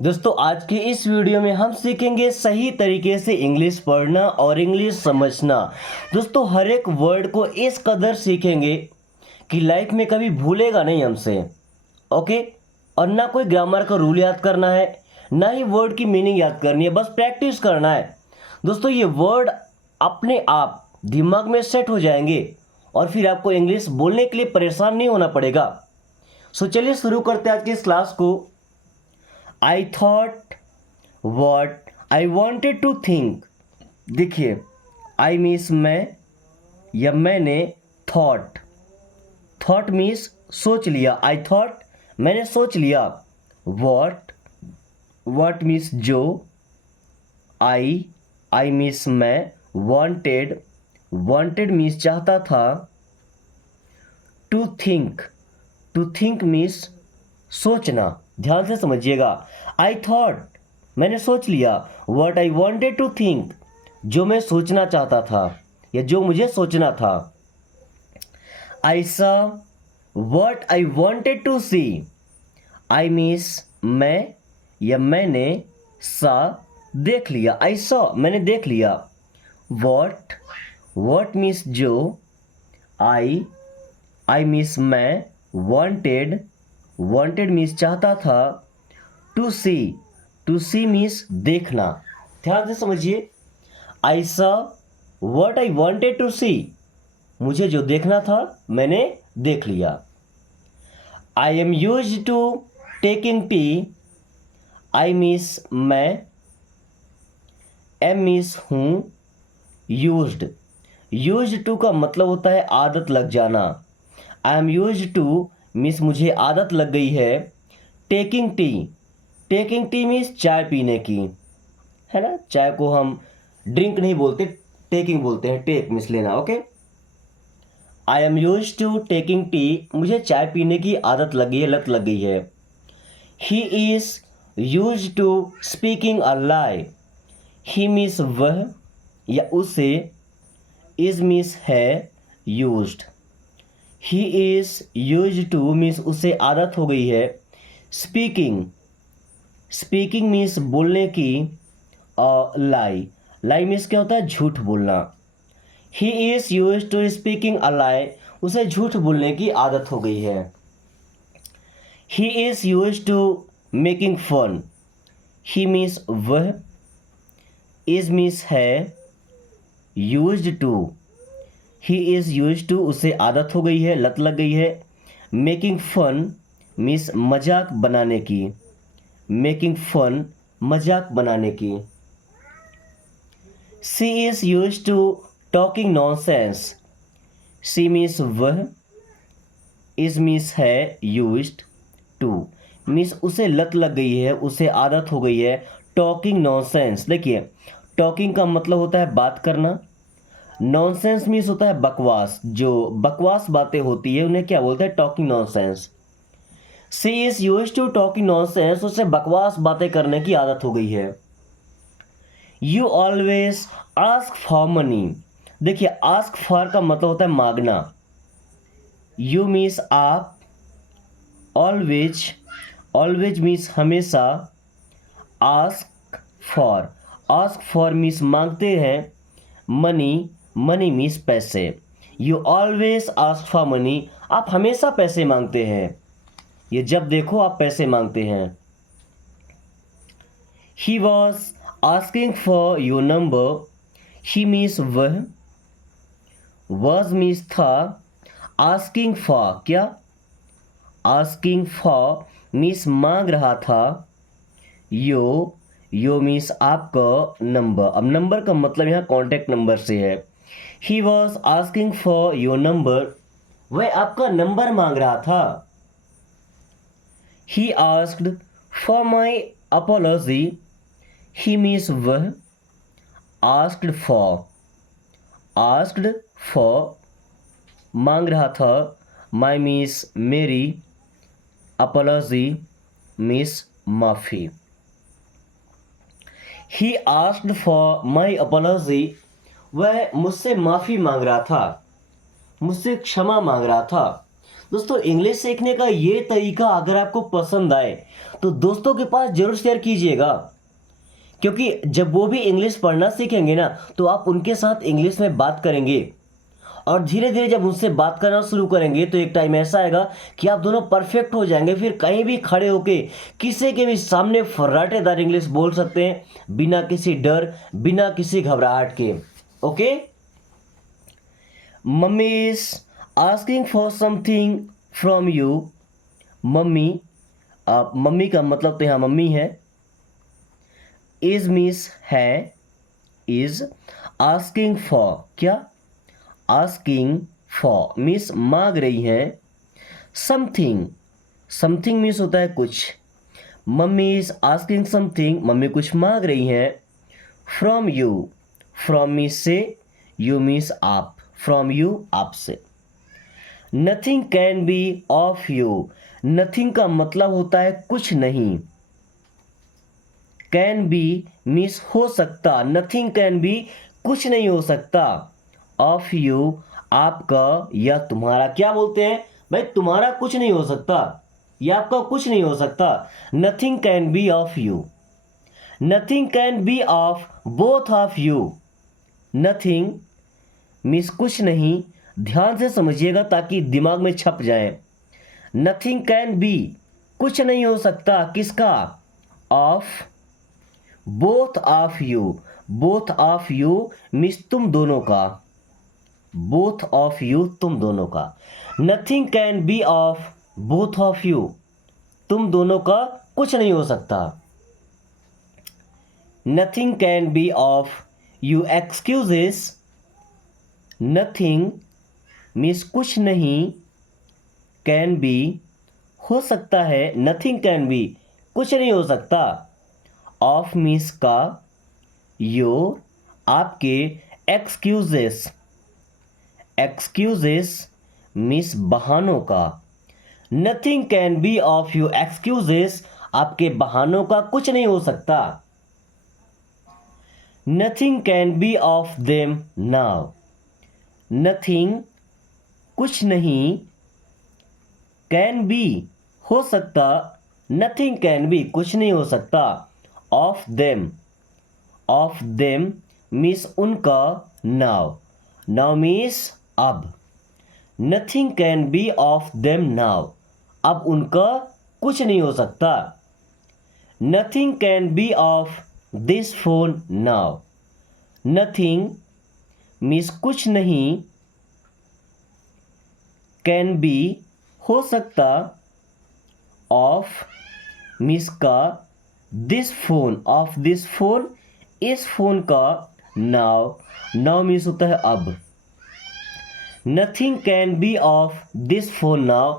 दोस्तों आज की इस वीडियो में हम सीखेंगे सही तरीके से इंग्लिश पढ़ना और इंग्लिश समझना। दोस्तों हर एक वर्ड को इस कदर सीखेंगे कि लाइफ में कभी भूलेगा नहीं हमसे। ओके। और ना कोई ग्रामर का रूल याद करना है, ना ही वर्ड की मीनिंग याद करनी है, बस प्रैक्टिस करना है। दोस्तों ये वर्ड अपने आप दिमाग में सेट हो जाएंगे और फिर आपको इंग्लिश बोलने के लिए परेशान नहीं होना पड़ेगा। सो चलिए शुरू करते हैं आज की इस क्लास को। I thought what I wanted to think. देखिए आई मीन्स मैं या मैंने, थॉट, थॉट मीन्स सोच लिया। आई थॉट मैंने सोच लिया। वॉट, वॉट मीन्स जो। आई मीन्स मैं। वॉन्टेड, वॉन्टेड मीन्स चाहता था। To think, to think means सोचना। ध्यान से समझिएगा। आई थॉट मैंने सोच लिया। What I wanted to think जो मैं सोचना चाहता था या जो मुझे सोचना था। I saw what I wanted to see. I means मैं या मैंने, सा देख लिया। आई सॉ मैंने देख लिया। वॉट, वॉट मीन्स जो। आई मीन्स मैं। वॉन्टेड, वॉन्टेड मीन्स चाहता था। टू सी मीन्स देखना। ध्यान से समझिए। I saw what I wanted to see मुझे जो देखना था मैंने देख लिया। I am use to taking tea. I means मैं। एम मीन्स हूँ। यूज्ड, यूज्ड टू का मतलब होता है आदत लग जाना। I am use to means मुझे आदत लग गई है। Taking tea, taking tea means चाय पीने की, है ना। चाय को हम ड्रिंक नहीं बोलते, टेकिंग बोलते हैं। टेक मीन्स लेना। Okay. I am use to taking tea मुझे चाय पीने की आदत लग गई है, लत लग गई है। He is use to speaking a lie. He means वह या उसे। इज मीन्स है, used. He is use to means उसे आदत हो गई है। स्पीकिंग, स्पीकिंग मीन्स बोलने की। लाई, लाई मीन्स क्या होता है, झूठ बोलना। He is use to speaking a lie उसे झूठ बोलने की आदत हो गई है। He is use to making fun. He means वह। इज मीन्स है, use to. He is use to उसे आदत हो गई है, लत लग गई है। मेकिंग फन मीन्स मजाक बनाने की। मेकिंग फन मजाक बनाने की। She is use to talking nonsense. She means वह। इज मीन्स है, यूज्ड टू मीन्स उसे लत लग गई है, उसे आदत हो गई है। टॉकिंग नॉनसेंस, देखिए टॉकिंग का मतलब होता है बात करना। नॉनसेंस मीन्स होता है बकवास। जो बकवास बातें होती है उन्हें क्या बोलते हैं, talking nonsense. She is use to talking nonsense उसे बकवास बातें करने की आदत हो गई है। You always ask for money. देखिए आस्क फॉर का मतलब होता है मांगना। यू मीन्स आप। ऑलवेज, ऑलवेज मीन्स हमेशा। Ask for, ask for means मांगते हैं। मनी, मनी मीन्स पैसे। You always ask for money आप हमेशा पैसे मांगते हैं। ये जब देखो आप पैसे मांगते हैं। He was asking for your number. He means वह। वॉज मीन्स था। आस्किंग फॉर क्या, आस्किंग फॉर मीन्स मांग रहा था। यो मीन्स आपका नंबर। अब नंबर का मतलब यहाँ कॉन्टैक्ट नंबर से है। He was asking for your number वह आपका नंबर मांग रहा था। He asked for my apology. He means वह। आस्क्ड फॉर, आस्क्ड फॉर मांग रहा था। माई मीन्स मेरी। अपॉलॉजी मीन्स माफ़ी। He asked for my apology वह मुझसे माफ़ी मांग रहा था, मुझसे क्षमा मांग रहा था। दोस्तों इंग्लिश सीखने का ये तरीका अगर आपको पसंद आए तो दोस्तों के पास जरूर शेयर कीजिएगा, क्योंकि जब वो भी इंग्लिश पढ़ना सीखेंगे ना तो आप उनके साथ इंग्लिश में बात करेंगे और धीरे धीरे जब उनसे बात करना शुरू करेंगे तो एक टाइम ऐसा आएगा कि आप दोनों परफेक्ट हो जाएंगे। फिर कहीं भी खड़े होके किसी के भी सामने फर्राटेदार इंग्लिश बोल सकते हैं बिना किसी डर, बिना किसी घबराहट के। Okay, mummy is asking for something from you. Mummy, mummy का मतलब तो यहाँ मम्मी है। इज मीन्स है, इज आस्किंग फॉर, क्या आस्किंग फॉर मीन्स मांग रही है। समथिंग, समथिंग मीन्स होता है कुछ। Mummy is asking something, mummy कुछ मांग रही हैं। फ्रॉम यू, फ्रॉम मीन्स से, यू मीन्स आप, फ्रॉम यू आपसे। Nothing can be of you, nothing का मतलब होता है कुछ नहीं। कैन बी मीन्स हो सकता, नथिंग कैन बी कुछ नहीं हो सकता। ऑफ यू आपका या तुम्हारा, क्या बोलते हैं भाई, तुम्हारा कुछ नहीं हो सकता या आपका कुछ नहीं हो सकता। Nothing can be of you, nothing can be of both of you. Nothing means कुछ नहीं, ध्यान से समझिएगा ताकि दिमाग में छप जाए। नथिंग कैन बी कुछ नहीं हो सकता, किसका, of both of you. Both of you means तुम दोनों का, बोथ ऑफ यू तुम दोनों का। Nothing can be of both of you, तुम दोनों का कुछ नहीं हो सकता। Nothing can be of you excuses, nothing means कुछ नहीं, कैन बी हो सकता है, नथिंग कैन बी कुछ नहीं हो सकता। ऑफ मीन्स का, योर आपके, एक्सक्यूजेस, एक्सक्यूजेस मीन्स बहानों का। Nothing can be of you excuses, आपके बहानों का कुछ नहीं हो सकता। Nothing can be of them now, nothing कुछ नहीं, कैन बी हो सकता, नथिंग कैन बी कुछ नहीं हो सकता। Of them, of them means उनका, नाउ, नाउ मीन्स अब। Nothing can be of them now, अब उनका कुछ नहीं हो सकता। Nothing can be of this phone now, nothing means कुछ नहीं, कैन बी हो सकता, ऑफ मीन्स का, this phone, of this phone इस फोन का, नाउ, नाउ मीन्स होता है अब। Nothing can be of this phone now,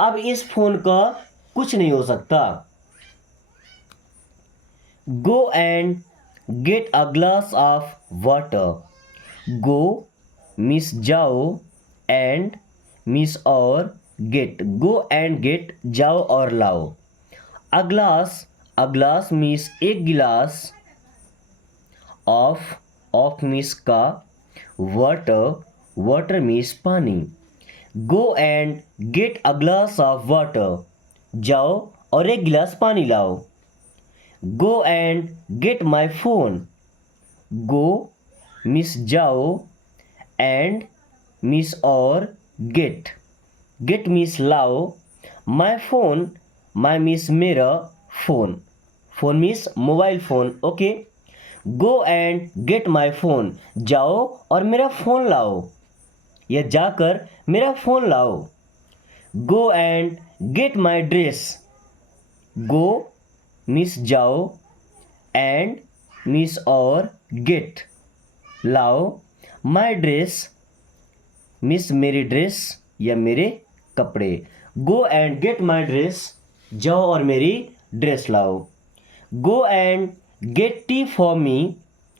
अब इस फोन का कुछ नहीं हो सकता। गो and get a glass of water. Go means जाओ, एंड मीन्स और, गेट, गो एंड गेट जाओ और लाओ। A glass, a glass means एक गिलास। ऑफ, ऑफ मीन्स का, वाटर, वाटर मीन्स पानी। गो and get a glass of water, जाओ और एक गिलास पानी लाओ। Go and get my phone. Go means जाओ, एंड मीन्स और, गेट, गेट मीन्स लाओ। माई फोन, माई मीन्स मेरा, phone, phone means mobile phone. Okay, go and get my phone, जाओ और मेरा फोन लाओ, या जाकर मेरा फोन लाओ। Go and get my dress. Go means जाओ, एंड मीन्स और, गेट लाओ। माई ड्रेस मीन्स मेरी ड्रेस या मेरे कपड़े। Go and get my dress, जाओ और मेरी ड्रेस लाओ। Go and get tea for me.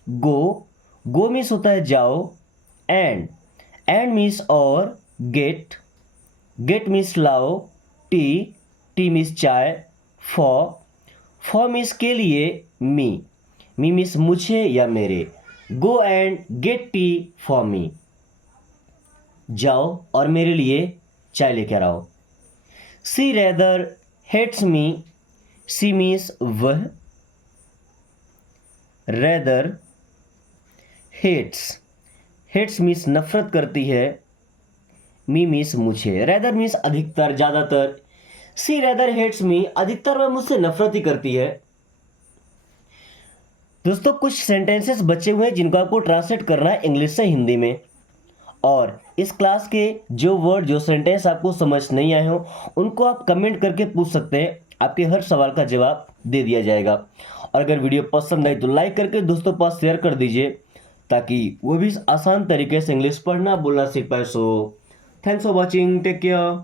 Go, go means होता है जाओ, एंड, एंड मीन्स और, गेट, गेट मीन्स लाओ। टी, टी मीन्स चाय। फॉर, फॉर मीन्स के लिए। मी, मी मीन्स मुझे या मेरे। गो and get tea for me, जाओ और मेरे लिए चाय लेकर आओ। She rather hates me, she means वह, रेदर हेट्स, हेट्स मीन्स नफरत करती है, मी मीन्स मुझे, रेदर मीन्स अधिकतर, ज्यादातर, सी रेदर हेट्स मी, अधिकतर वह मुझसे नफरत ही करती है। दोस्तों कुछ सेंटेंसेस बचे हुए हैं जिनको आपको ट्रांसलेट करना है इंग्लिश से हिंदी में, और इस क्लास के जो वर्ड, जो सेंटेंस आपको समझ नहीं आए हो उनको आप कमेंट करके पूछ सकते हैं, आपके हर सवाल का जवाब दे दिया जाएगा। और अगर वीडियो पसंद आई तो लाइक करके दोस्तों पास शेयर कर दीजिए, ताकि वो भी आसान तरीके से इंग्लिश पढ़ना बोलना सीख पाए। So thanks for watching, take care.